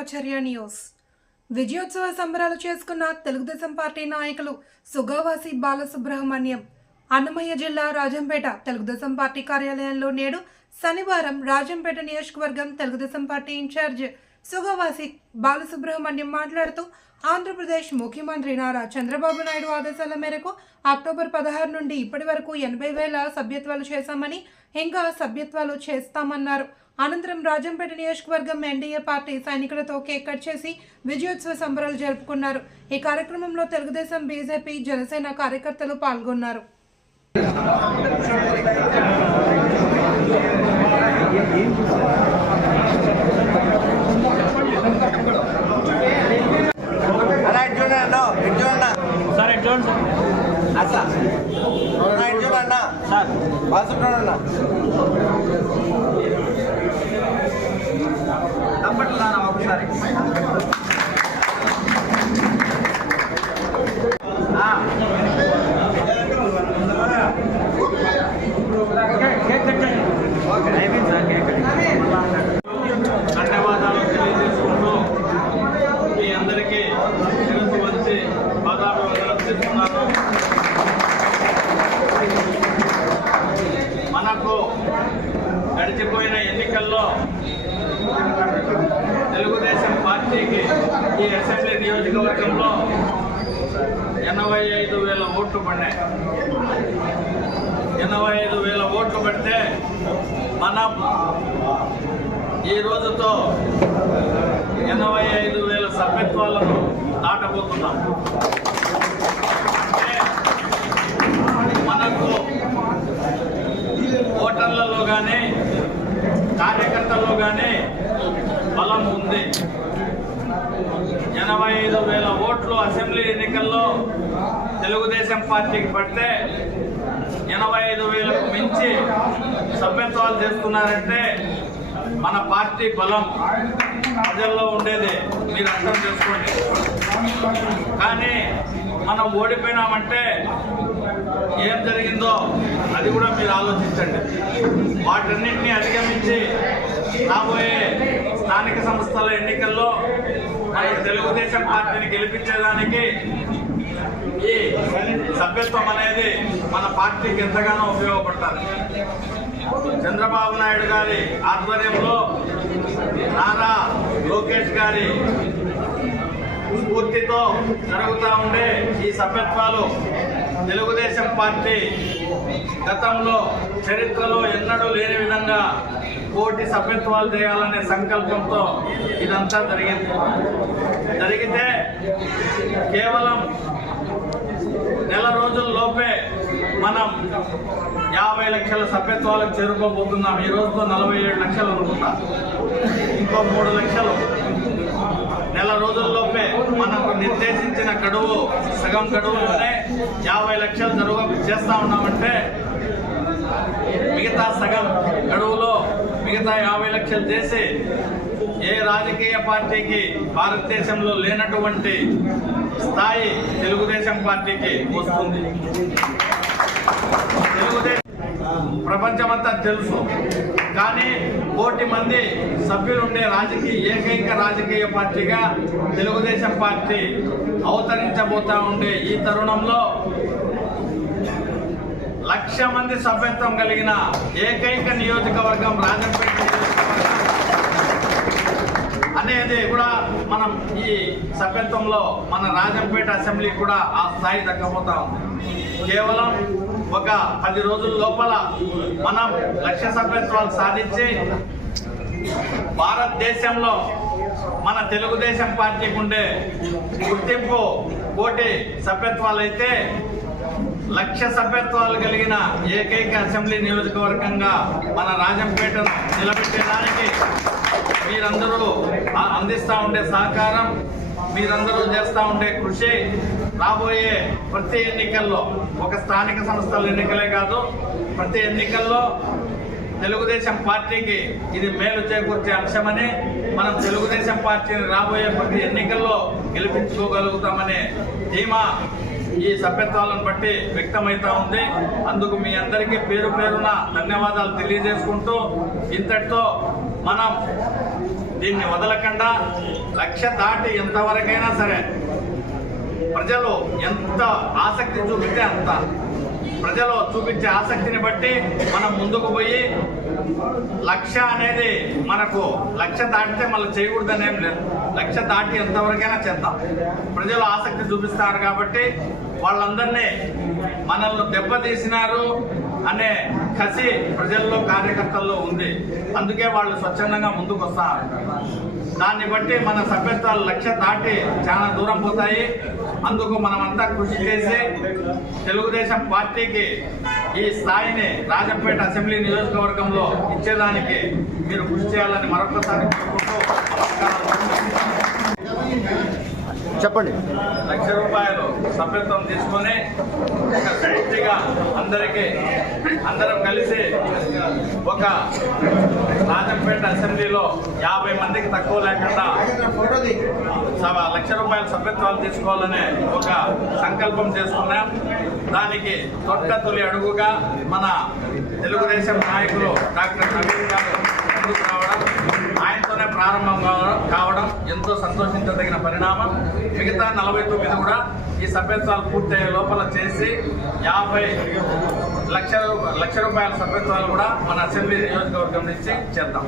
ఆచార్య news. విజయోత్సవ సంబరాలు చేసుకున్న తెలుగుదేశం పార్టీ నాయకులు సుగావాసి బాలసుబ్రహ్మణ్యం అన్నమయ్య జిల్లా రాజంపేట తెలుగుదేశం పార్టీ కార్యాలయంలో నేడు శనివారం రాజంపేట నియోజకవర్గం తెలుగుదేశం పార్టీ ఇన్ఛార్జ్ సుగావాసి బాలసుబ్రహ్మణ్యం మాట్లాడుతూ ఆంధ్రప్రదేశ్ ముఖ్యమంత్రి నారా చంద్రబాబు నాయుడు ఆదేశాల మేరకు అక్టోబర్ 16 నుండి ఇప్పటి వరకు 80,000 సభ్యత్వాలు చేశామని, ఇంకా సభ్యత్వాలు చేస్తామన్నారు. అనంతరం రాజంపేట నియోజకవర్గం ఎన్డీఏ పార్టీ సైనికులతో కేక్ కట్ చేసి విజయోత్సవ సంబరాలు జరుపుకున్నారు. ఈ కార్యక్రమంలో తెలుగుదేశం, బీజేపీ, జనసేన కార్యకర్తలు పాల్గొన్నారు. ఒకసారి ధన్యవాదాలు తెలియజేసుకుంటూ మీ అందరికీ తెలుసు వచ్చి పాదాభివందనం చేస్తున్నాను. మనకు గడిచిపోయిన ఎన్నికల్లో తెలుగుదేశం పార్టీకి ఈ అసెంబ్లీ నియోజకవర్గంలో 85,000 ఓట్లు పడినాయి. 85,000 ఓట్లు పడితే మనం ఈ రోజుతో 85,000 సభ్యత్వాలను దాటబోతున్నాం. మనకు ఓటర్లలో కానీ కార్యకర్తల్లో కానీ బలం ఉంది. 85,000 ఓట్లు అసెంబ్లీ ఎన్నికల్లో తెలుగుదేశం పార్టీకి పడితే 85,000కు మించి సభ్యత్వాలు చేస్తున్నారంటే మన పార్టీ బలం ప్రజల్లో ఉండేది మీరు అర్థం చేసుకోండి. కానీ మనం ఓడిపోయినామంటే ఏం జరిగిందో అది కూడా మీరు ఆలోచించండి. వాటన్నింటినీ అధిగమించి రాబోయే స్థానిక సంస్థల ఎన్నికల్లో మనం తెలుగుదేశం పార్టీని గెలిపించేదానికి ఈ సభ్యత్వం అనేది మన పార్టీకి ఎంతగానో ఉపయోగపడుతుంది. చంద్రబాబు నాయుడు గారి ఆధ్వర్యంలో నారా లోకేష్ గారి స్ఫూర్తితో జరుగుతూ ఉండే ఈ సభ్యత్వాలు తెలుగుదేశం పార్టీ గతంలో చరిత్రలో ఎన్నడూ లేని విధంగా 1,000 సభ్యత్వాలు చేయాలనే సంకల్పంతో ఇదంతా జరిగితే కేవలం నెల రోజుల్లోపే మనం 50 లక్షల సభ్యత్వాలకు చేరుకోబోతున్నాం. ఈ రోజుతో 47 లక్షలు అనుకుంటా. ఇంకో 3 లక్షలు నెల రోజుల్లోపే మనకు నిర్దేశించిన గడువు సగం గడువులోనే 50 లక్షలు చేస్తా ఉన్నామంటే మిగతా సగం గడువులో మిగతా 50 లక్షలు చేసి ఏ రాజకీయ పార్టీకి భారతదేశంలో లేనటువంటి స్థాయి తెలుగుదేశం పార్టీకి వస్తుంది. తెలుగుదేశం ప్రపంచమంతా తెలుసు, కానీ 1,000,000 మంది సభ్యులుండే ఏకైక రాజకీయ పార్టీగా తెలుగుదేశం పార్టీ అవతరించబోతా ఉండే ఈ తరుణంలో 1,00,000 మంది సభ్యత్వం కలిగిన ఏకైక నియోజకవర్గం రాజంపేట అనేది కూడా మనం ఈ సభ్యత్వంలో మన రాజంపేట అసెంబ్లీ కూడా ఆ స్థాయి దక్కబోతా ఉంది. కేవలం ఒక 10 రోజుల లోపల మనం 1,00,000 సభ్యత్వాలు సాధించి భారతదేశంలో మన తెలుగుదేశం పార్టీకి ఉండే గుర్తింపు 1,000 సభ్యత్వాలు అయితే 1,00,000 సభ్యత్వాలు కలిగిన ఏకైక అసెంబ్లీ నియోజకవర్గంగా మన రాజంపేటను నిలబెట్టడానికి మీరందరూ అందిస్తూ ఉండే సహకారం, మీరందరూ చేస్తూ ఉండే కృషి రాబోయే ప్రతి ఎన్నికల్లో, ఒక స్థానిక సంస్థల ఎన్నికలే కాదు, ప్రతి ఎన్నికల్లో తెలుగుదేశం పార్టీకి ఇది మేలు చేకూర్చే అంశమని, మనం తెలుగుదేశం పార్టీని రాబోయే ప్రతి ఎన్నికల్లో గెలిపించుకోగలుగుతామనే ధీమా ఈ సభ్యత్వాలను బట్టి వ్యక్తమవుతా ఉంది. అందుకు మీ అందరికీ పేరు పేరున ధన్యవాదాలు తెలియజేసుకుంటూ ఇంతటితో మనం దీన్ని వదలకుండా లక్ష దాటి ఎంతవరకైనా సరే ప్రజలు ఎంత ఆసక్తి చూపితే అంత ప్రజలు చూపించే ఆసక్తిని బట్టి మనం ముందుకు పోయి లక్ష అనేది మనకు లక్ష దాటితే మళ్ళీ చేయకూడదనేం లేదు. లక్ష దాటి ఎంతవరకైనా చేద్దాం. ప్రజలు ఆసక్తి చూపిస్తారు కాబట్టి వాళ్ళందరినీ మనల్ని దెబ్బతీసినారు అనే కసి ప్రజల్లో కార్యకర్తల్లో ఉంది. అందుకే వాళ్ళు స్వచ్ఛందంగా ముందుకు వస్తారు. దాన్ని బట్టి మన సభ్యత్వాలు లక్ష దాటి చాలా దూరం పోతాయి. అందుకు మనమంతా కృషి చేసి తెలుగుదేశం పార్టీకి ఈ స్థాయిని రాజంపేట అసెంబ్లీ నియోజకవర్గంలో ఇచ్చేదానికి మీరు కృషి చేయాలని మరొకసారి కోరుకుంటూ చెప్పండి. ₹1,00,000 సభ్యత్వం తీసుకొని ఒక పూర్తిగా అందరం కలిసి ఒక రాజంపేట అసెంబ్లీలో 50 మందికి తక్కువ లేకుండా ₹1,00,000 సభ్యత్వాలు తీసుకోవాలనే ఒక సంకల్పం చేసుకున్నాం. దానికి తొలి అడుగుగా మన తెలుగుదేశం నాయకులు డాక్టర్ నవీన్ గారు ముందుకు రావడం, ఆయనతోనే ప్రారంభం కావడం ఎంతో సంతోషించదగిన పరిణామం. మిగతా 49 కూడా ఈ సభ్యత్వాలు పూర్తయ్యే లోపల చేసి ₹50,00,000 సభ్యత్వాలు కూడా మన అసెంబ్లీ నియోజకవర్గం నుంచి చేద్దాం.